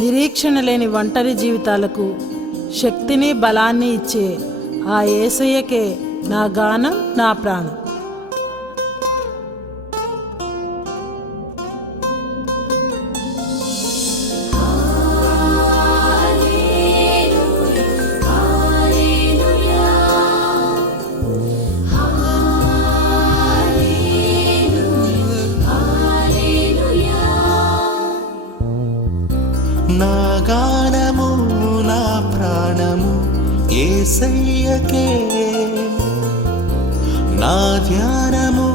నిరీక్షణ లేని ఒంటరి జీవితాలకు శక్తిని బలాన్ని ఇచ్చే ఆ యేసయ్యకే నా గానం, నా ప్రాణం. నా గానము, నా ప్రాణము యేసయ్యకే, నా ధ్యానము,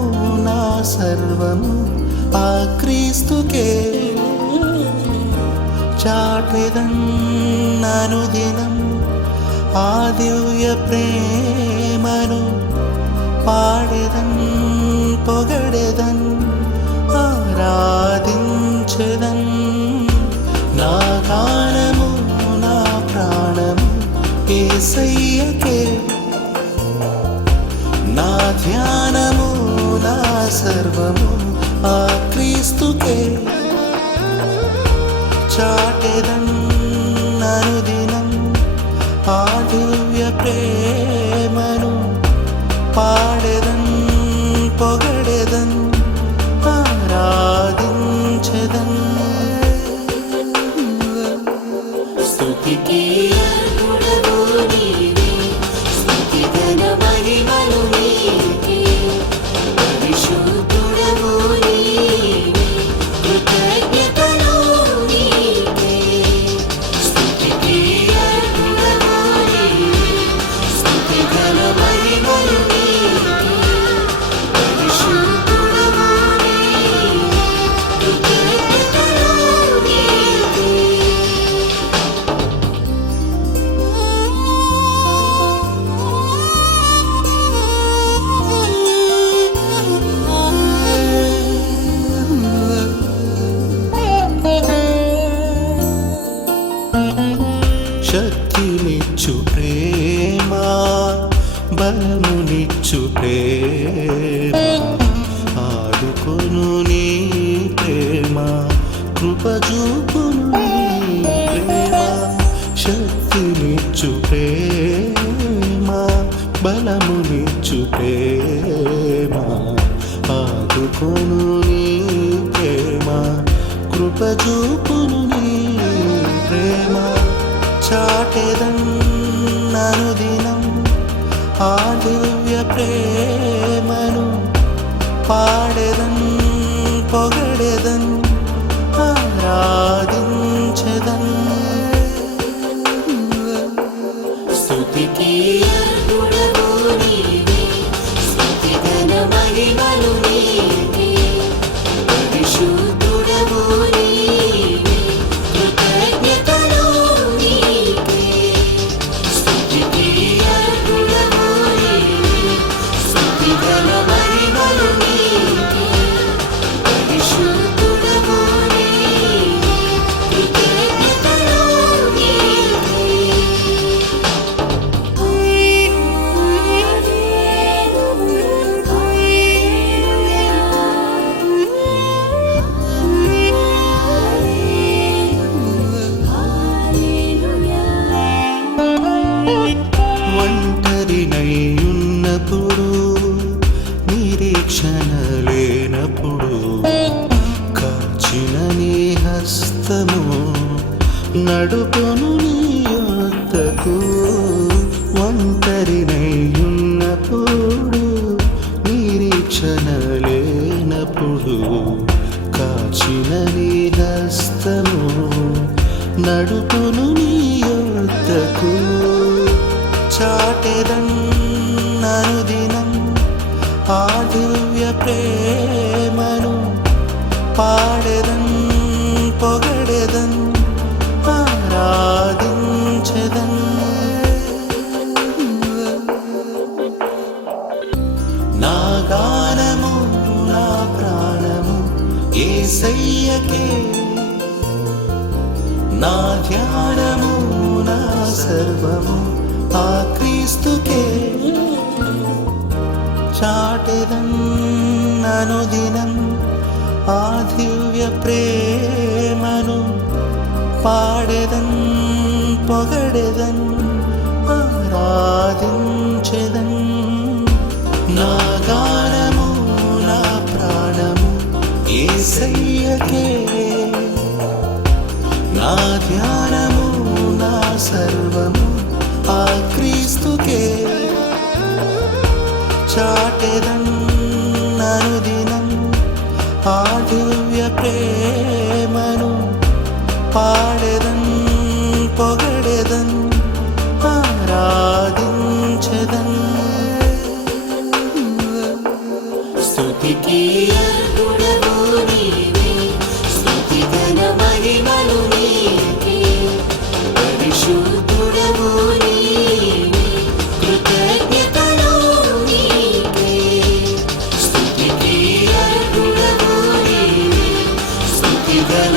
నా సర్వము ఆ క్రీస్తుకే. చాటెదన్ అనుదినం ఆ దివ్య ప్రేమను, పాడెదన్ పొగడెదన్ ఆరాధించెదన్. నా గానము, నా ప్రాణము యేసయ్యకే, నా ధ్యానము, నా సర్వము ఆ క్రీస్తుకే. చాటెదన్ అనుదినం ఆ దివ్య ప్రేమను, పాడెదన్ పొగడెదన్ ఆరాధించెదన్. స్తుతికి అర్హుడవు నీవే, స్తుతి ఘన మహిమలు నీకే. పరిశుద్ధుడవు నీవే, కృతజ్ఞతలు నీకే. స్తుతికి అర్హుడవు నీవే, స్తుతి ఘన మహిమలు నీకే. పరిశుద్ధుడవు నీవే, కృతజ్ఞతలు నీకే. శక్తినిచ్చు ప్రేమ, బలమునిచ్చు ప్రేమ, ఆదుకొను నీ ప్రేమ, కృపజూపును నీ ప్రేమ. శక్తినిచ్చు ప్రేమ, బలమునిచ్చు ప్రేమ, ఆదుకొను నీ ప్రేమ, కృపజూపును నీ ప్రేమ. చాటెదన్ అనుదినం ఆ దివ్య ప్రేమను, పాడెదన్ పొగడెదన్ ఆరాధించెదన్. స్తుతికి అర్హుడవు నీవే, స్తుతి ఘన మహిమలు నీకే. పరిశుద్ధుడవు నీవే, కృతజ్ఞతలు నీకే. స్తుతికి అర్హుడవు నీవే, స్తుతి ఘన మహిమలు నీకే. పరిశుద్ధుడవు నీవే, కృతజ్ఞతలు నీకే. ఒంటరినైయున్నప్పుడు, నిరీక్షణ లేనప్పుడు, కాచిన నీ హస్తము నడుపును నీ యొద్దకు. ఒంటరినైయున్నప్పుడు, నిరీక్షణ లేనప్పుడు, కాచిన నీ హస్తము నడుపును నీ యొద్దకు. చాటెదన్ అనుదినం ఆ దివ్య ప్రేమను, పాడెదన్ పొగడెదన్ ఆరాధించెదన్. నా గానము, నా ప్రాణము యేసయ్యకే, నా ధ్యానము, నా సర్వము ఆ క్రీస్తుకే. చాటెదన్ అనుదినం ఆ దివ్య ప్రేమను, పాడెదన్ పొగడెదన్ ఆరాధించెదన్ నా గానము నా ప్రాణము యేసయ్యకే నా ధ్యానము నా సర్వము ఆ క్రీస్తుకే చాటెదన్ అనుదినం ఆ దివ్య ప్రేమను పాడెదన్ పొగడెదన్ ఆరాధించెదన్ స్తుతికి అర్హుడవు నీవే, స్తుతి ఘన మహిమలు నీకే. పరిశుద్ధుడవు నీవే, కృతజ్ఞతలు నీకే. స్తుతికి అర్హుడవు నీవే, స్తుతి ఘన